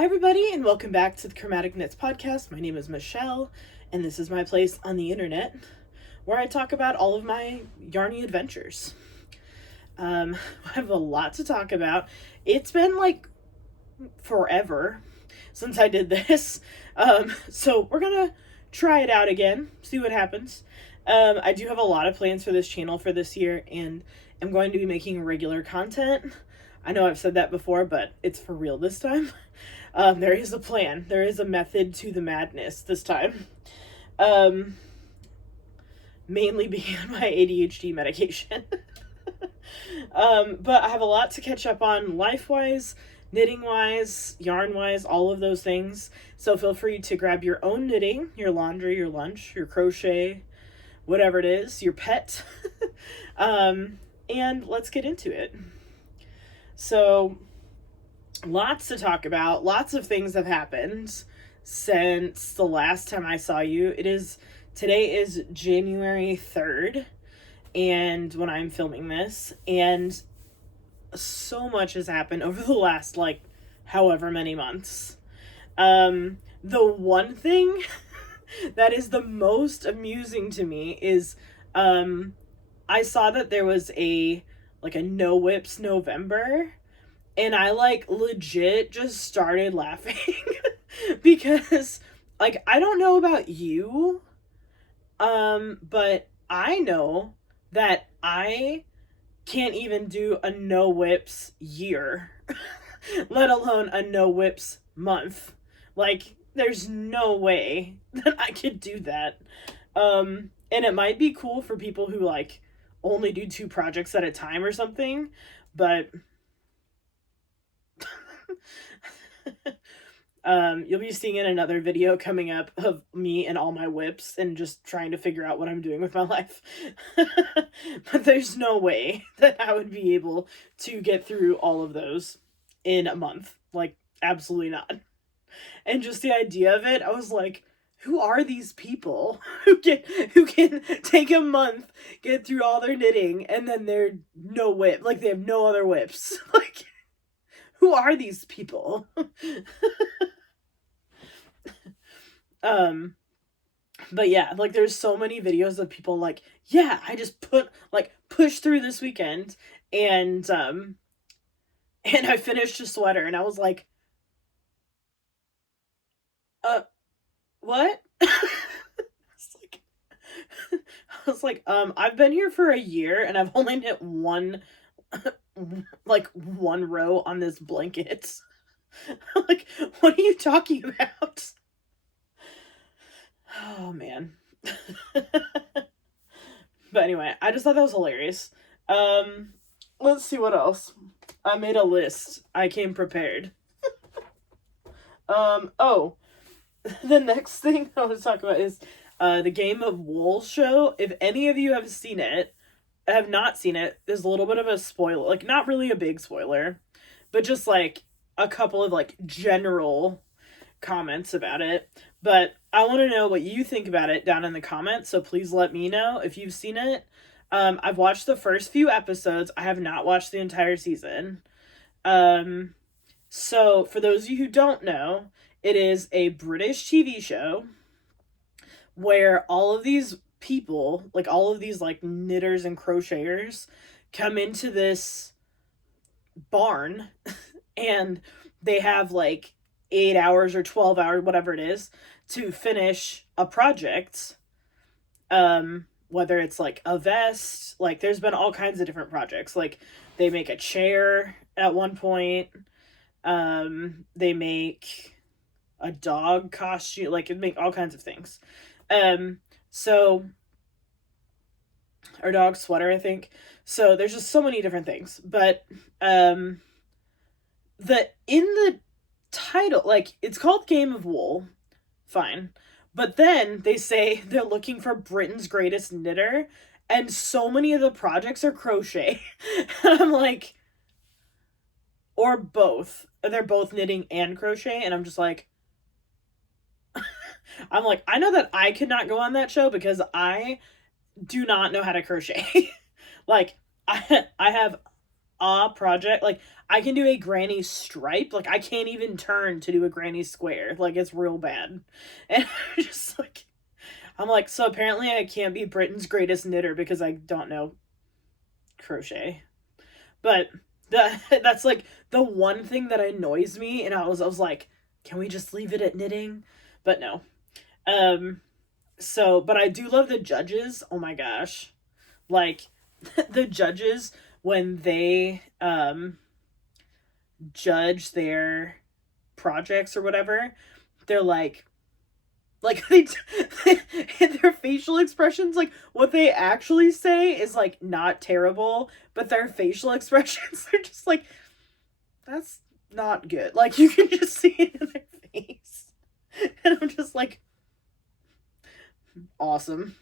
Hi, everybody, and welcome back to the Chromatic Knits podcast. My name is Michelle, and this is my place on the internet where I talk about all of my yarny adventures. I have a lot to talk about. It's been like forever since I did this, so we're gonna try it out again, see what happens. I do have a lot of plans for this channel for this year, and I'm going to be making regular content. I know I've said that before, but it's for real this time. There is a plan. There is a method to the madness this time. Mainly being on my ADHD medication. But I have a lot to catch up on life-wise, knitting-wise, yarn-wise, all of those things. So feel free to grab your own knitting, your laundry, your lunch, your crochet, whatever it is, your pet. And let's get into it. So, lots to talk about. Lots of things have happened since the last time I saw you. Today is January 3rd, and when I'm filming this, and so much has happened over the last, however many months. The one thing that is the most amusing to me is, I saw that there was a No Whips November, and I legit just started laughing because I don't know about you, but I know that I can't even do a no whips year, let alone a no whips month. There's no way that I could do that. And it might be cool for people who only do 2 projects at a time or something, but you'll be seeing in another video coming up of me and all my whips and just trying to figure out what I'm doing with my life. But there's no way that I would be able to get through all of those in a month. Absolutely not. And just the idea of it, I was like, who are these people who can take a month, get through all their knitting, and then they're no whip, they have no other whips? Who are these people? But yeah, there's so many videos of people yeah, I just push through this weekend, and I finished a sweater, and I was like, what? I was like, I've been here for a year, and I've only knit one row on this blanket. What are you talking about? Oh, man. But anyway, I just thought that was hilarious. Let's see what else. I made a list. I came prepared. Oh, the next thing I want to talk about is the Game of Wool show. If any of you have seen it, have not seen it, there's a little bit of a spoiler. Not really a big spoiler, but just a couple of general comments about it. But I want to know what you think about it down in the comments, so please let me know if you've seen it. I've watched the first few episodes. I have not watched the entire season. So for those of you who don't know, it is a British TV show where all of these people, all of these knitters and crocheters, come into this barn and they have 8 hours or 12 hours, whatever it is, to finish a project. Whether it's a vest, there's been all kinds of different projects. They make a chair at one point. They make a dog costume, it make all kinds of things. Or dog sweater, I think. So there's just so many different things. But in the title, it's called Game of Wool, fine, but then they say they're looking for Britain's greatest knitter, and so many of the projects are crochet. And I'm like, or both. They're both knitting and crochet, and I'm just like, I know that I could not go on that show because I do not know how to crochet. I have a project. Like, I can do a granny stripe. Like, I can't even turn to do a granny square. Like, it's real bad. And I'm just like, I'm like, so apparently I can't be Britain's greatest knitter because I don't know crochet. But that's like the one thing that annoys me, and I was like, can we just leave it at knitting? But no. So, but I do love the judges. Oh my gosh. Like, the judges, when they judge their projects or whatever, they're like they their facial expressions, like what they actually say is like not terrible, but their facial expressions are just like, that's not good. Like, you can just see it in their face. And I'm just like, awesome.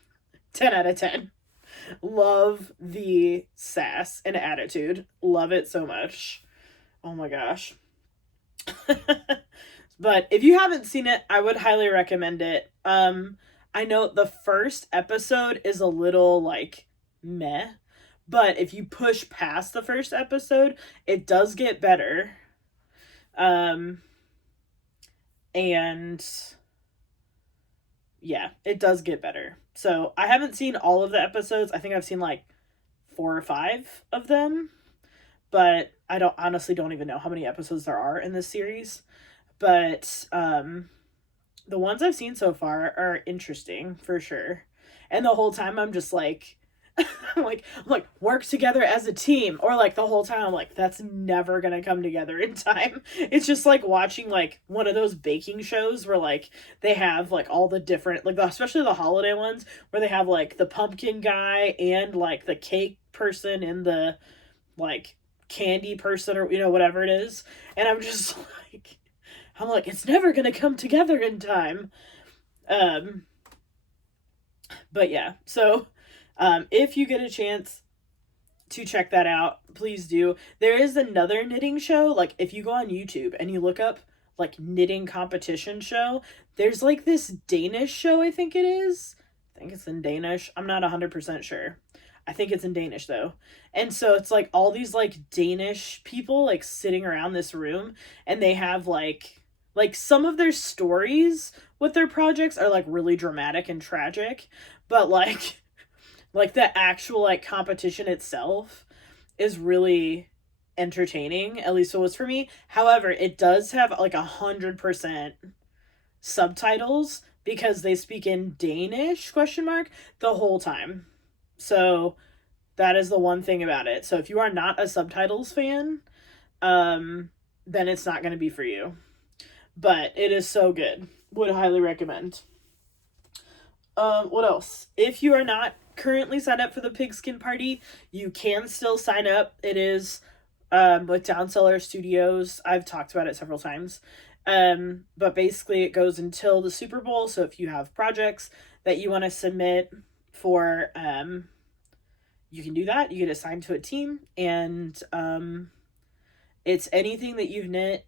10 out of 10. Love the sass and attitude. Love it so much. Oh my gosh. But if you haven't seen it, I would highly recommend it. I know the first episode is a little like meh, but if you push past the first episode, it does get better. And yeah, it does get better. So I haven't seen all of the episodes. I think I've seen like 4 or 5 of them, but I honestly don't even know how many episodes there are in this series. But the ones I've seen so far are interesting for sure. And the whole time I'm just like, I'm like, work together as a team. Or like the whole time I'm like, that's never gonna come together in time. It's just like watching like one of those baking shows where like they have like all the different, like especially the holiday ones where they have like the pumpkin guy and like the cake person and the like candy person, or whatever it is. And I'm just like, it's never gonna come together in time. But yeah, so if you get a chance to check that out, please do. There is another knitting show. Like, if you go on YouTube and you look up like knitting competition show, there's like this Danish show, I think it is. I think it's in Danish. I'm not 100% sure. I think it's in Danish though. And so it's like all these like Danish people like sitting around this room, and they have like some of their stories with their projects are like really dramatic and tragic, but like the actual like competition itself is really entertaining, at least it was for me. However, it does have like 100% subtitles because they speak in Danish the whole time. So that is the one thing about it. So if you are not a subtitles fan, then it's not going to be for you. But it is so good. Would highly recommend. What else? If you are not currently signed up for the Pigskin Party, you can still sign up. It is with Downseller Studios. I've talked about it several times. But basically it goes until the Super Bowl. So if you have projects that you want to submit for, you can do that. You get assigned to a team, and it's anything that you've knit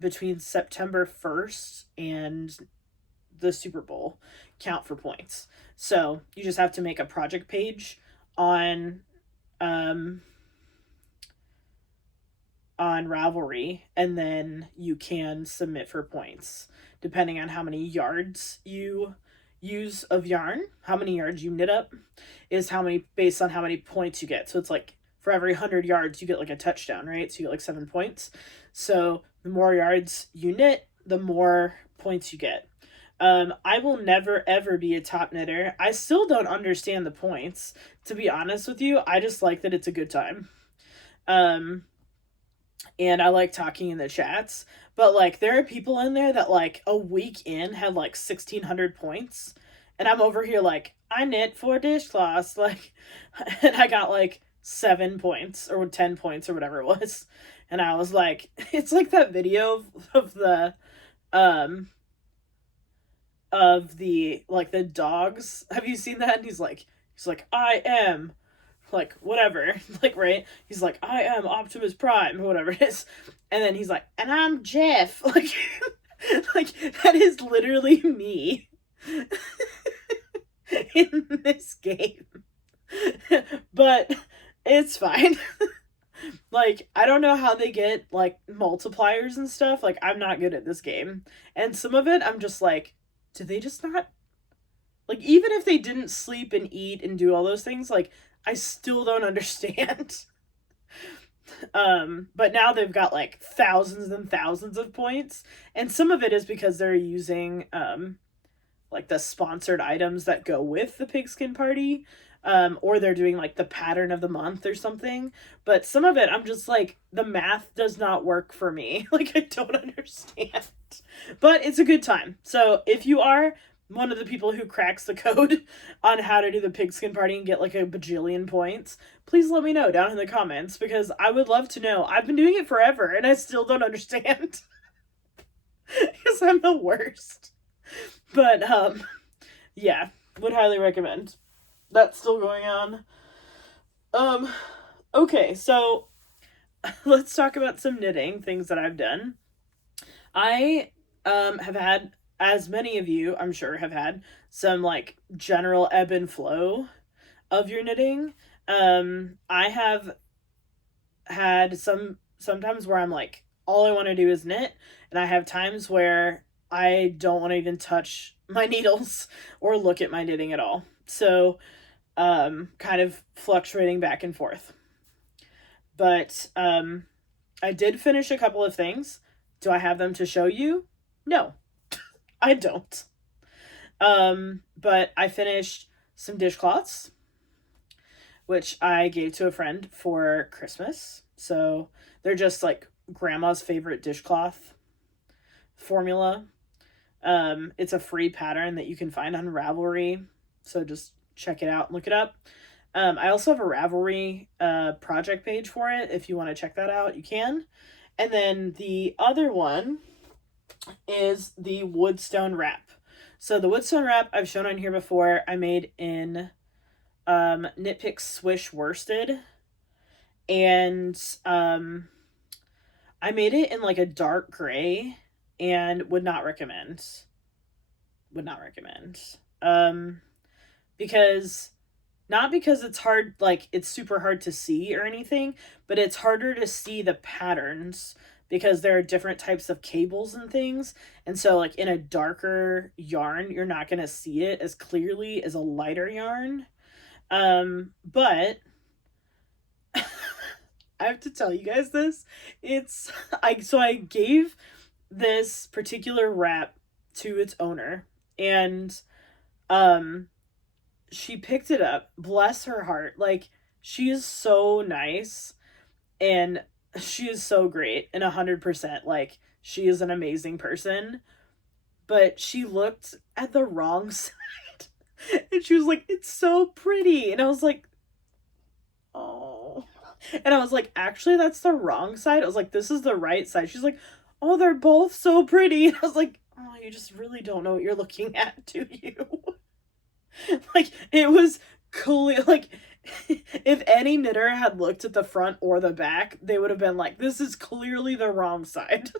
between September 1st and the Super Bowl count for points. So you just have to make a project page on Ravelry, and then you can submit for points depending on how many yards you use of yarn. How many yards you knit up is based on how many points you get. So it's like for every 100 yards you get like a touchdown, right? So you get like 7 points. So the more yards you knit, the more points you get. I will never ever be a top knitter. I still don't understand the points, to be honest with you. I just like that it's a good time. And I like talking in the chats, but like there are people in there that like a week in had like 1,600 points, and I'm over here like, I knit 4 dishcloths, like, and I got like 7 points or 10 points or whatever it was. And I was like, it's like that video of the like the dogs. Have you seen that? And he's like, I am like whatever, like, right? He's like, I am Optimus Prime, or whatever it is. And then he's like, and I'm Jeff. Like, like that is literally me in this game. But it's fine. Like, don't know how they get, like, multipliers and stuff. Like, I'm not good at this game. And some of it, I'm just like, do they just not... Like, even if they didn't sleep and eat and do all those things, like, I still don't understand. But now they've got, like, thousands and thousands of points. And some of it is because they're using, like, the sponsored items that go with the pigskin party. Or they're doing, like, the pattern of the month or something. But some of it, I'm just like, the math does not work for me. Like, I don't understand. But it's a good time. So if you are one of the people who cracks the code on how to do the pigskin party and get, like, a bajillion points, please let me know down in the comments, because I would love to know. I've been doing it forever and I still don't understand. Because I'm the worst. But, yeah, would highly recommend. That's still going on. Okay, so let's talk about some knitting things that I've done. I have had, as many of you I'm sure have had, some, like, general ebb and flow of your knitting. I have had sometimes where I'm like, all I want to do is knit, and I have times where I don't want to even touch my needles or look at my knitting at all. So kind of fluctuating back and forth. But I did finish a couple of things. Do I have them to show you? No, I don't. But I finished some dishcloths, which I gave to a friend for Christmas. So they're just, like, grandma's favorite dishcloth formula. It's a free pattern that you can find on Ravelry. So just check it out and look it up. I also have a Ravelry project page for it. If you want to check that out, you can. And then the other one is the woodstone wrap. So the woodstone wrap I've shown on here before. I made in Knit Picks Swish Worsted. And I made it in, like, a dark gray, and would not recommend. Would not recommend. Because... Not because it's hard, like, it's super hard to see or anything, but it's harder to see the patterns because there are different types of cables and things. And so, like, in a darker yarn, you're not going to see it as clearly as a lighter yarn. But I have to tell you guys this. So I gave this particular wrap to its owner, and she picked it up. Bless her heart. Like, she is so nice, and she is so great, and 100%, like, she is an amazing person. But she looked at the wrong side, and she was like, it's so pretty. And I was like, oh. And I was like, actually, that's the wrong side. I was like, this is the right side. She's like, oh, they're both so pretty. And I was like, oh, you just really don't know what you're looking at, do you? Like, it was clear, like, if any knitter had looked at the front or the back, they would have been like, this is clearly the wrong side.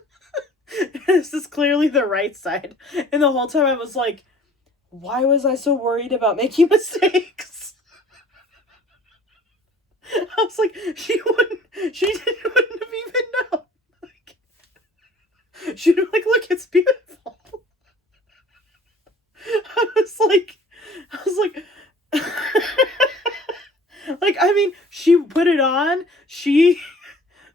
This is clearly the right side. And the whole time I was like, why was I so worried about making mistakes? I was like, she wouldn't have even known. Like, she'd be like, look, it's beautiful. I was like, like, I mean, she put it on, she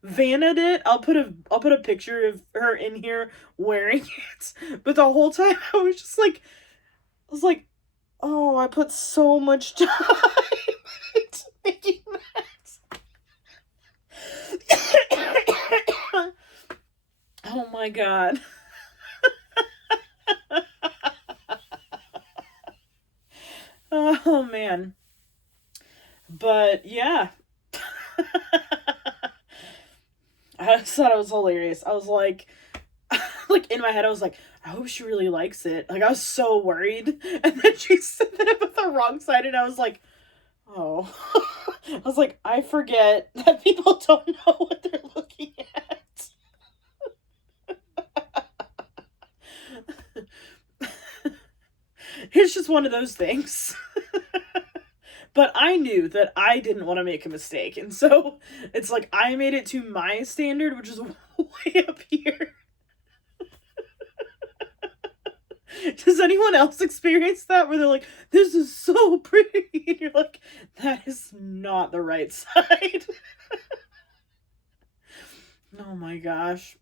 vanted it. I'll put a picture of her in here wearing it. But the whole time I was like, oh, I put so much time into making that. Oh my god. Oh man. But yeah. I just thought it was hilarious. I was like in my head I was like, I hope she really likes it. Like, I was so worried. And then she said that it was the wrong side, and I was like, oh. I was like, I forget that people don't know what they're looking at. It's just one of those things. But I knew that I didn't want to make a mistake. And so it's like I made it to my standard, which is way up here. Does anyone else experience that where they're like, this is so pretty? And you're like, that is not the right side. Oh my gosh.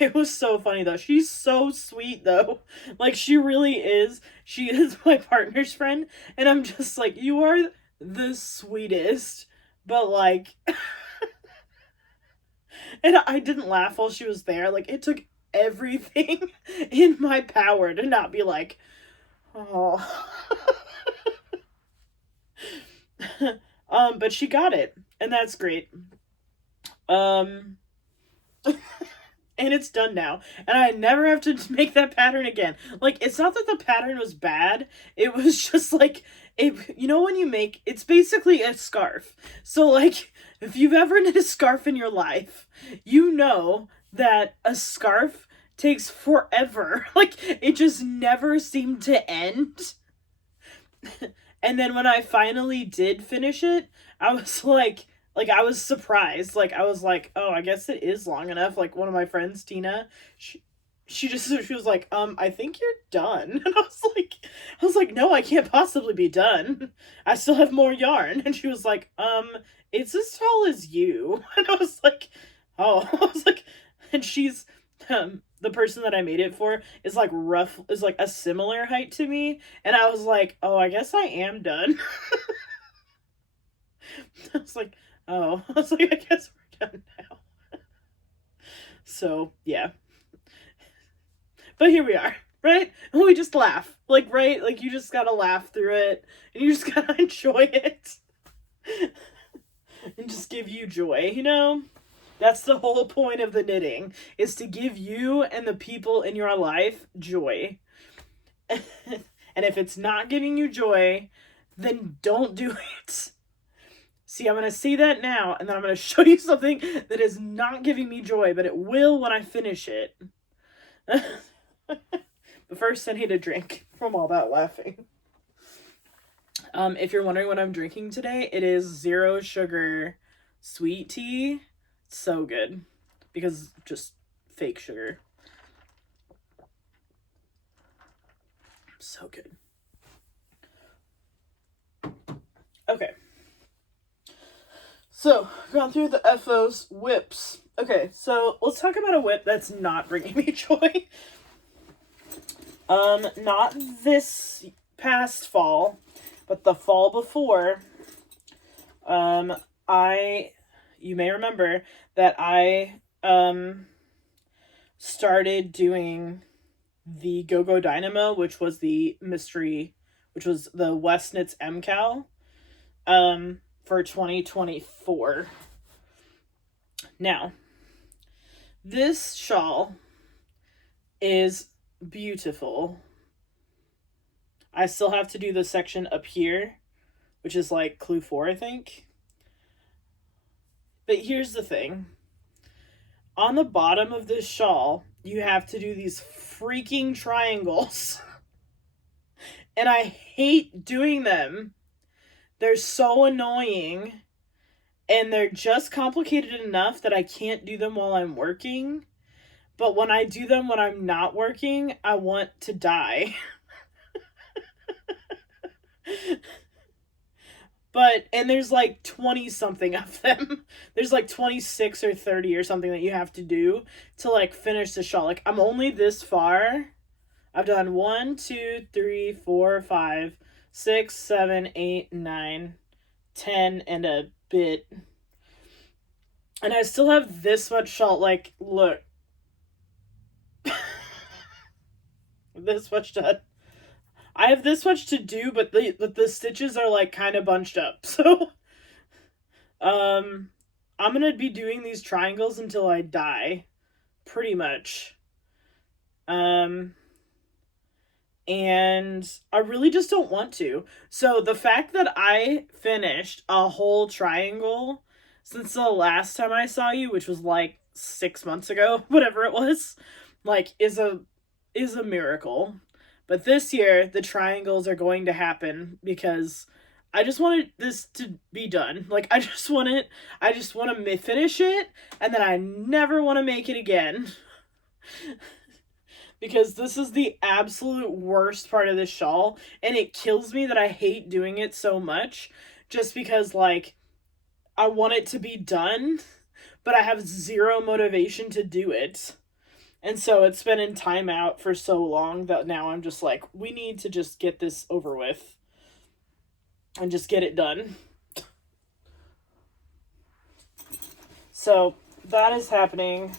It was so funny though. She's so sweet though. Like she really is. She is my partner's friend. And I'm just like, you are the sweetest. But like, and I didn't laugh while she was there. Like it took everything in my power to not be like, oh. But she got it. And that's great. And it's done now. And I never have to make that pattern again. Like, it's not that the pattern was bad. It was just like, you know when you make, it's basically a scarf. So, like, if you've ever knit a scarf in your life, you know that a scarf takes forever. Like, it just never seemed to end. And then when I finally did finish it, I was like I was surprised. Like I was like, oh, I guess it is long enough. Like one of my friends, Tina, she was like, I think you're done. And I was like, no, I can't possibly be done. I still have more yarn. And she was like, it's as tall as you. And I was like, oh, I was like, and she's the person that I made it for is like a similar height to me. And I was like, oh, I guess I am done. I was like, oh, I was like, I guess we're done now. So, yeah. But here we are, right? And we just laugh. Like, right? Like, you just gotta laugh through it. And you just gotta enjoy it. And just give you joy, you know? That's the whole point of the knitting, is to give you and the people in your life joy. And if it's not giving you joy, then don't do it. See, I'm going to say that now, and then I'm going to show you something that is not giving me joy, but it will when I finish it. But first, I need a drink from all that laughing. If you're wondering what I'm drinking today, it is 0 sugar sweet tea. It's so good, because just fake sugar. So good. Okay. So, gone through the FO's whips. Okay, so let's talk about a whip that's not bringing me joy. Not this past fall, but the fall before. You may remember that I, started doing the Go-Go Dynamo, which was the mystery, which was the West Knits MCal, for 2024. Now, this shawl is beautiful. I still have to do the section up here, which is like clue 4, I think. But here's the thing. On the bottom of this shawl, you have to do these freaking triangles. And I hate doing them. They're so annoying. And they're just complicated enough that I can't do them while I'm working. But when I do them when I'm not working, I want to die. And there's like 20 something of them. There's like 26 or 30 or something that you have to do to like finish the shawl. Like I'm only this far. I've done 1, 2, 3, 4, 5, 6, 7, 8, 9, 10 and a bit. And I still have this much shawl. Like, look. This much done. I have this much to do, but the stitches are like kind of bunched up. So, I'm gonna be doing these triangles until I die, pretty much. And I really just don't want to. So the fact that I finished a whole triangle since the last time I saw you, which was like 6 months ago, whatever it was, like is a miracle. But this year, the triangles are going to happen because I just wanted this to be done. Like, I just want to finish it, and then I never want to make it again. Because this is the absolute worst part of this shawl, and it kills me that I hate doing it so much, just because, like, I want it to be done, but I have zero motivation to do it. And so it's been in timeout for so long that now I'm just like, we need to just get this over with and just get it done. So that is happening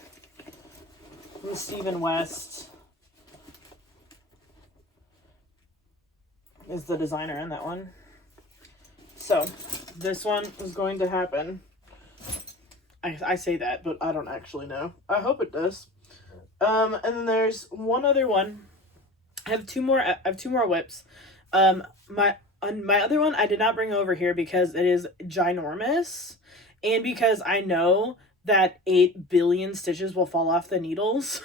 from Stephen West. Is the designer in that one. So this one is going to happen. I say that, but I don't actually know. I hope it does. And then there's one other one. I have two more whips. My other one I did not bring over here because it is ginormous, and because I know that 8 billion stitches will fall off the needles,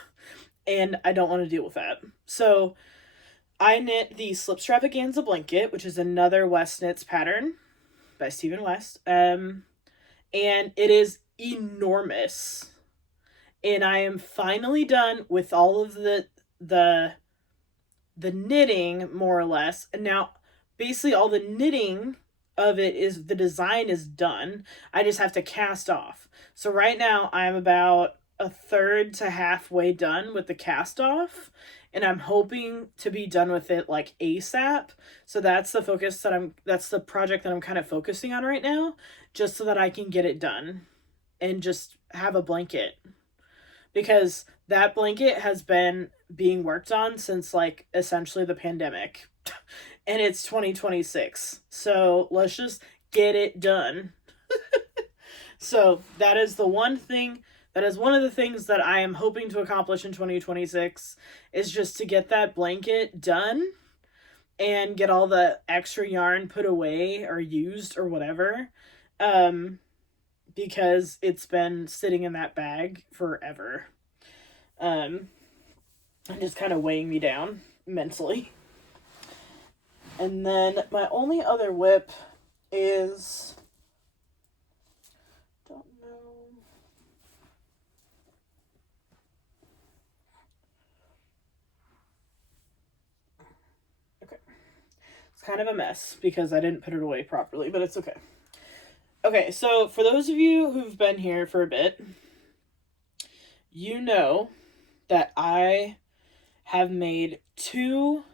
and I don't want to deal with that. So I knit the Slip Stravaganza blanket, which is another West Knits pattern by Stephen West. And it is enormous. And I am finally done with all of the knitting, more or less. And now basically all the knitting of it is, the design is done. I just have to cast off. So right now I'm about a third to halfway done with the cast off, and I'm hoping to be done with it like ASAP. So that's the focus that's the project that I'm kind of focusing on right now, just so that I can get it done and just have a blanket. Because that blanket has been being worked on since, like, essentially the pandemic. And it's 2026. So let's just get it done. So that is the one thing, that is one of the things that I am hoping to accomplish in 2026, is just to get that blanket done and get all the extra yarn put away or used or whatever. Because it's been sitting in that bag forever. And just kind of weighing me down mentally. And then my only other whip is, don't know. Okay. It's kind of a mess because I didn't put it away properly, but it's okay. Okay, so for those of you who've been here for a bit, you know that I have made 2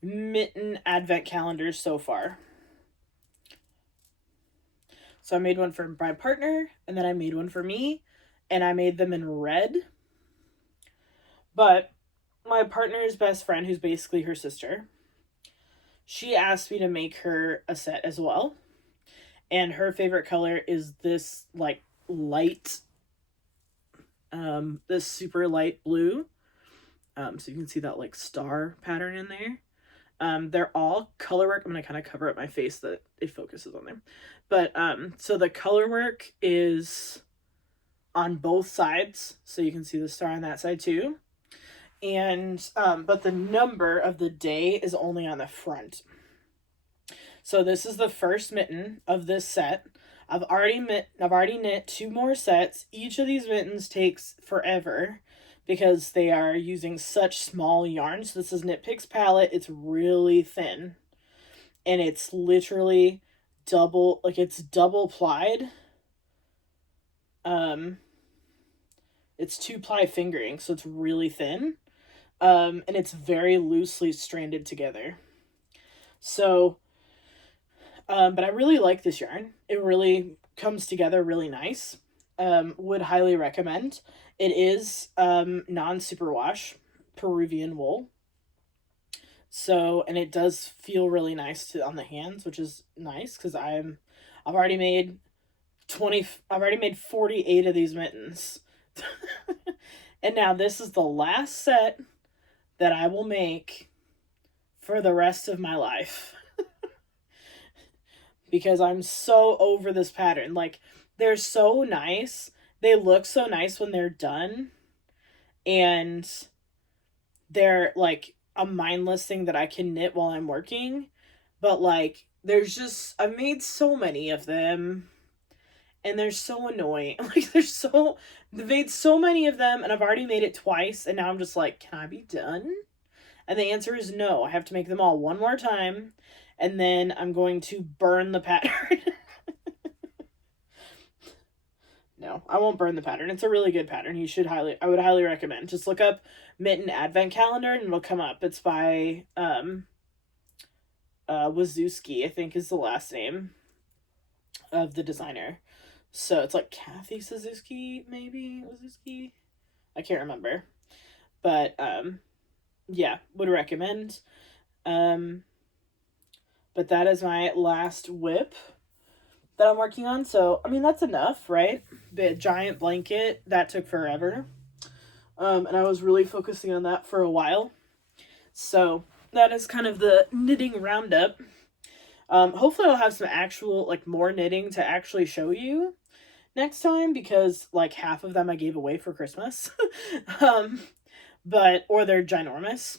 mitten advent calendars so far. So I made one for my partner, and then I made one for me, and I made them in red. But my partner's best friend, who's basically her sister, she asked me to make her a set as well. And her favorite color is this, like, light, this super light blue. So you can see that, like, star pattern in there. They're all color work. I'm going to kind of cover up my face that it focuses on there. But, so the color work is on both sides. So you can see the star on that side too. And, but the number of the day is only on the front. So this is the first mitten of this set. I've already knit 2 more sets. Each of these mittens takes forever because they are using such small yarns. This is Knit Picks palette. It's really thin. And it's literally double plied. It's 2-ply fingering, so it's really thin. And it's very loosely stranded together. So, but I really like this yarn. It really comes together really nice. Would highly recommend. It is non-superwash Peruvian wool. So, and it does feel really nice on the hands, which is nice because I've already made 48 of these mittens. And now this is the last set that I will make for the rest of my life. Because I'm so over this pattern. Like, they're so nice. They look so nice when they're done. And they're, like, a mindless thing that I can knit while I'm working. But like, there's just, I've made so many of them, and they're so annoying. Like, I've made so many of them, and I've already made it twice, and now I'm just like, can I be done? And the answer is no. I have to make them all one more time, and then I'm going to burn the pattern. No, I won't burn the pattern. It's a really good pattern. I would highly recommend. Just look up Mitten Advent Calendar and it'll come up. It's by Wazowski, I think is the last name of the designer. So it's like Kathy Suzuki, maybe Wazowski. I can't remember. But yeah, would recommend. But that is my last whip that I'm working on. So, I mean, that's enough, right? The giant blanket, that took forever. And I was really focusing on that for a while. So, that is kind of the knitting roundup. Hopefully I'll have some actual, like, more knitting to actually show you next time, because, like, half of them I gave away for Christmas. Or they're ginormous.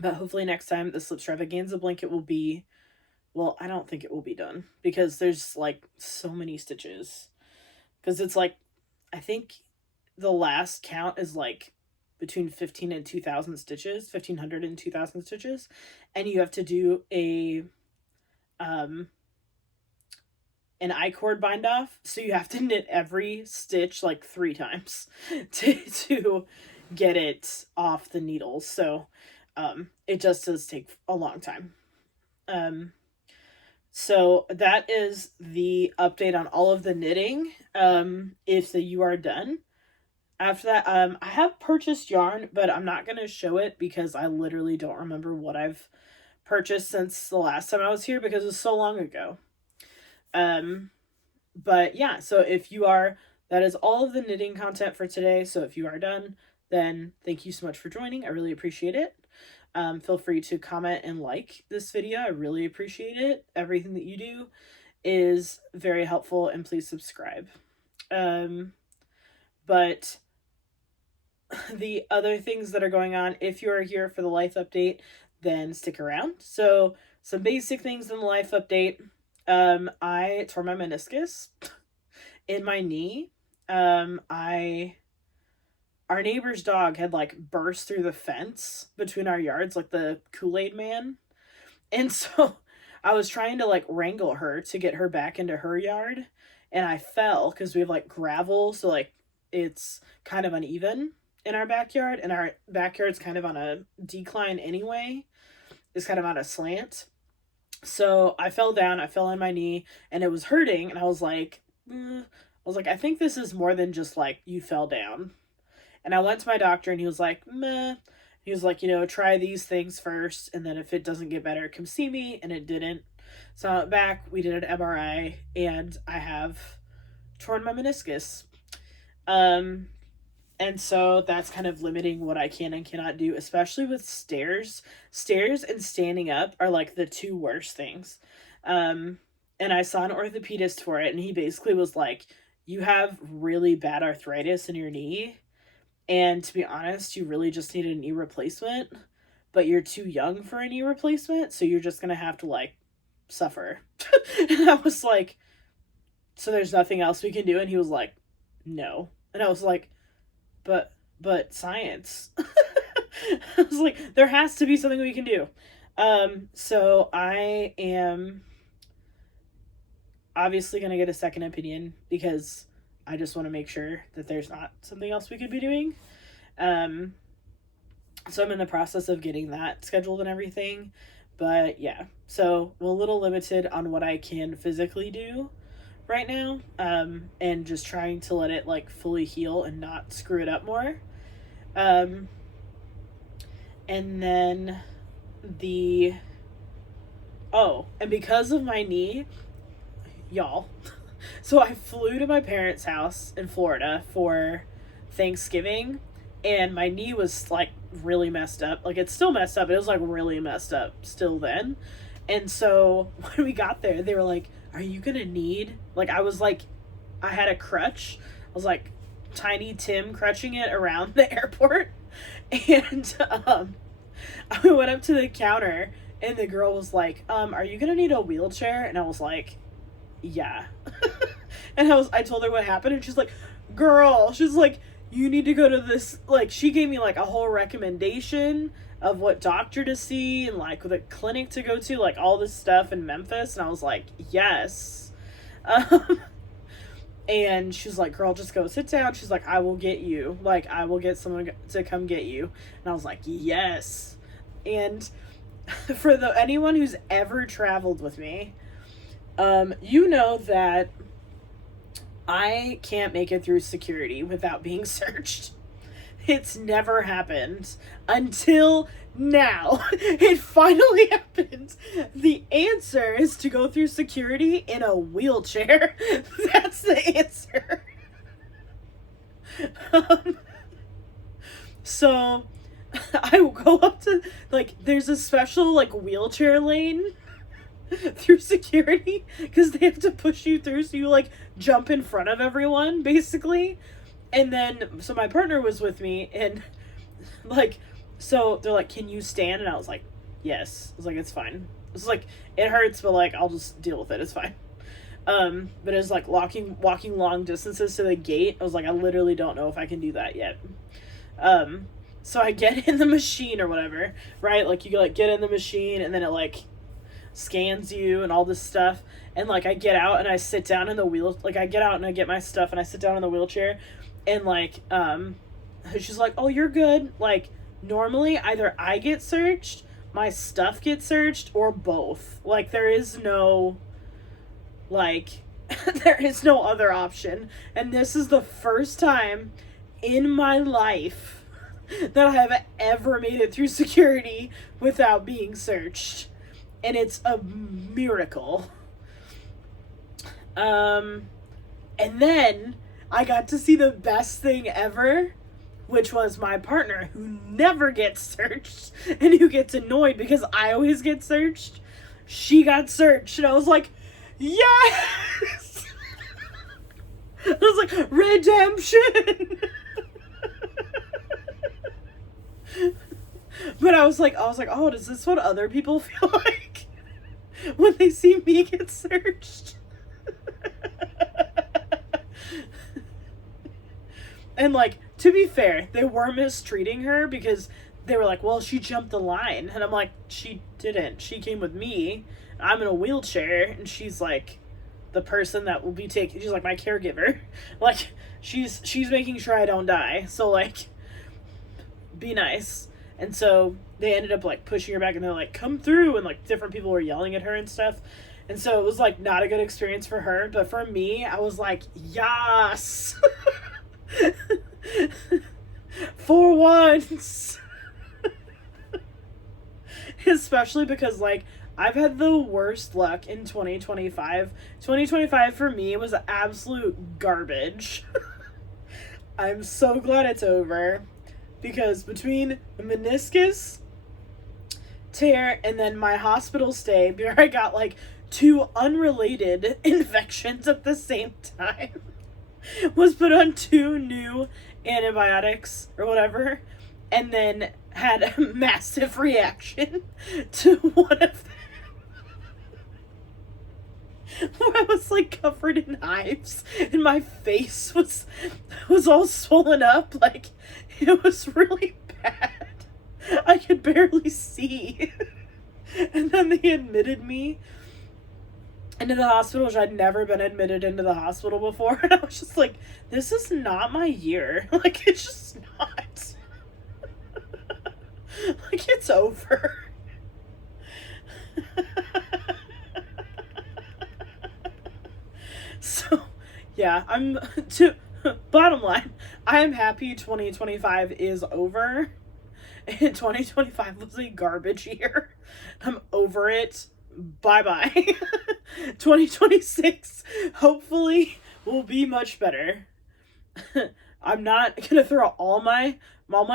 But hopefully next time the Slipstravaganza blanket will be, well, I don't think it will be done, because there's, like, so many stitches. Because it's, like, I think the last count is, like, between 15 and 2,000 stitches, 1,500 and 2,000 stitches. And you have to do an I-cord bind off. So you have to knit every stitch, like, 3 times to get it off the needles. So, it just does take a long time. So that is the update on all of the knitting. If you are done. After that, I have purchased yarn, but I'm not going to show it because I literally don't remember what I've purchased since the last time I was here, because it was so long ago. But yeah, so that is all of the knitting content for today. So if you are done, then thank you so much for joining. I really appreciate it. Feel free to comment and like this video. I really appreciate it. Everything that you do is very helpful, and please subscribe. But the other things that are going on, if you are here for the life update, then stick around. So some basic things in the life update. I tore my meniscus in my knee. Our neighbor's dog had, like, burst through the fence between our yards, like the Kool-Aid man. And so I was trying to, like, wrangle her to get her back into her yard. And I fell because we have, like, gravel. So, like, it's kind of uneven in our backyard. And our backyard's kind of on a decline anyway. It's kind of on a slant. So I fell down. I fell on my knee. And it was hurting. And I was like, I think this is more than just, like, you fell down. And I went to my doctor, and he was like, meh. He was like, try these things first, and then if it doesn't get better, come see me. And it didn't. So I went back, we did an MRI, and I have torn my meniscus. And so that's kind of limiting what I can and cannot do, especially with stairs. Stairs and standing up are, like, the 2 worst things. And I saw an orthopedist for it, and he basically was like, you have really bad arthritis in your knee. And to be honest, you really just need a knee replacement, but you're too young for a knee replacement, so you're just going to have to, like, suffer. And I was like, so there's nothing else we can do? And he was like, no. And I was like, but science. I was like, there has to be something we can do. So I am obviously going to get a second opinion, because I just want to make sure that there's not something else we could be doing. So I'm in the process of getting that scheduled and everything. But yeah, so I'm a little limited on what I can physically do right now. And just trying to let it, like, fully heal and not screw it up more. And then and because of my knee, y'all, so I flew to my parents' house in Florida for Thanksgiving, and my knee was, like, really messed up. Like, it's still messed up. It was, like, really messed up still then. And so when we got there, they were like, are you gonna need, like, I was like, I had a crutch. I was like Tiny Tim crutching it around the airport. And I went up to the counter and the girl was like, are you gonna need a wheelchair? And I was like, yeah. And I told her what happened, and she's like, girl, she's like, you need to go to this, like, she gave me like a whole recommendation of what doctor to see and like the clinic to go to, like all this stuff in Memphis. And I was like, yes. And she was like, girl, just go sit down. She's like, I will get you. Like, I will get someone to come get you. And I was like, yes. And for anyone who's ever traveled with me, you know that I can't make it through security without being searched. It's never happened until now. It finally happened. The answer is to go through security in a wheelchair. That's the answer. So I will go up to, like, there's a special, like, wheelchair lane through security because they have to push you through, so you, like, jump in front of everyone, basically. And then, so my partner was with me, and, like, so they're like, can you stand? And I was like, yes. I was like, it's fine. It's like, it hurts, but, like, I'll just deal with it. It's fine. But it was like walking long distances to the gate. I was like, I literally don't know if I can do that yet. So I get in the machine or whatever, right? Like, you, like, get in the machine, and then it, like, scans you and all this stuff. And, like, I get out and I sit down in the like, I get out and I get my stuff and I sit down in the wheelchair. And, like, she's like, oh, you're good. Like, normally either I get searched, my stuff gets searched, or both. Like, there is no, like, there is no other option. And this is the first time in my life that I have ever made it through security without being searched. And it's a miracle. And then I got to see the best thing ever, which was my partner, who never gets searched and who gets annoyed because I always get searched. She got searched, and I was like, yes! I was like, redemption! But I was like, oh, does this what other people feel like when they see me get searched? And, like, to be fair, they were mistreating her because they were like, well, she jumped the line. And I'm like, she didn't. She came with me. I'm in a wheelchair, and she's, like, the person that will be taking, she's, like, my caregiver. Like, she's making sure I don't die. So, like, be nice. And so they ended up, like, pushing her back, and they're like, come through, and, like, different people were yelling at her and stuff. And so it was, like, not a good experience for her, but for me, I was like, yes! For once! Especially because, like, I've had the worst luck in 2025. 2025 for me was absolute garbage. I'm so glad it's over. Because between the meniscus tear and then my hospital stay, where I got, like, 2 unrelated infections at the same time, was put on 2 new antibiotics or whatever, and then had a massive reaction to one of them. Where I was, like, covered in hives, and my face was all swollen up. Like, it was really bad. I could barely see. And then they admitted me into the hospital, which I'd never been admitted into the hospital before. And I was just like, this is not my year. Like, it's just not. Like, it's over. So, yeah, bottom line, I am happy 2025 is over. And 2025 was a garbage year. I'm over it. Bye-bye. 2026, hopefully, will be much better. I'm not gonna throw all my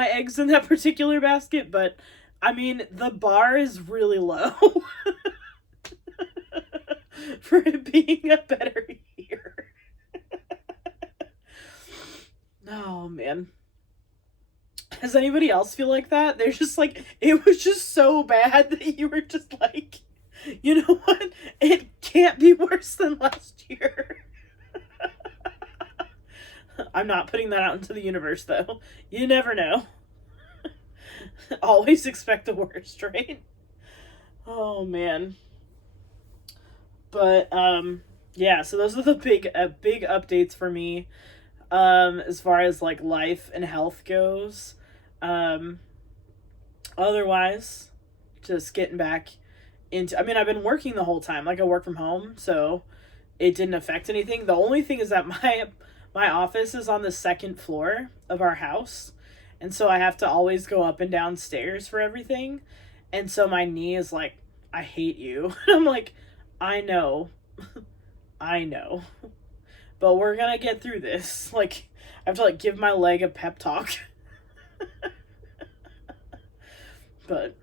eggs in that particular basket, but, I mean, the bar is really low. For it being a better year. Oh, man. Does anybody else feel like that? They're just like, it was just so bad that you were just like, you know what? It can't be worse than last year. I'm not putting that out into the universe, though. You never know. Always expect the worst, right? Oh, man. But, yeah, so those are the big updates for me, as far as, like, life and health goes. Um, Otherwise, just getting back into, I mean, I've been working the whole time. Like, I work from home, so it didn't affect anything. The only thing is that my office is on the second floor of our house, and so I have to always go up and down stairs for everything. And so my knee is like, I hate you. I'm like, I know. I know. But we're gonna get through this. Like, I have to, like, give my leg a pep talk. But,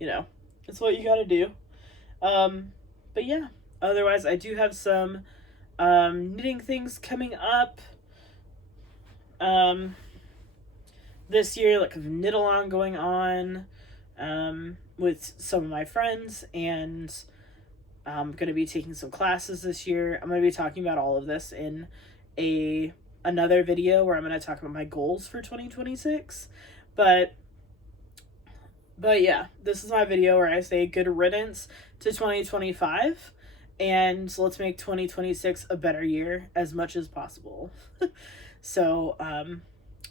you know, it's what you gotta do. But yeah, otherwise I do have some knitting things coming up this year, like a knit along going on with some of my friends, and I'm going to be taking some classes this year. I'm going to be talking about all of this in another video where I'm going to talk about my goals for 2026. But yeah, this is my video where I say good riddance to 2025, and let's make 2026 a better year as much as possible. So,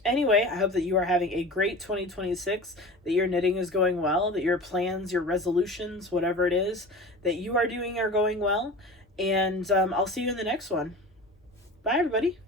anyway, I hope that you are having a great 2026, that your knitting is going well, that your plans, your resolutions, whatever it is that you are doing are going well, and I'll see you in the next one. Bye, everybody.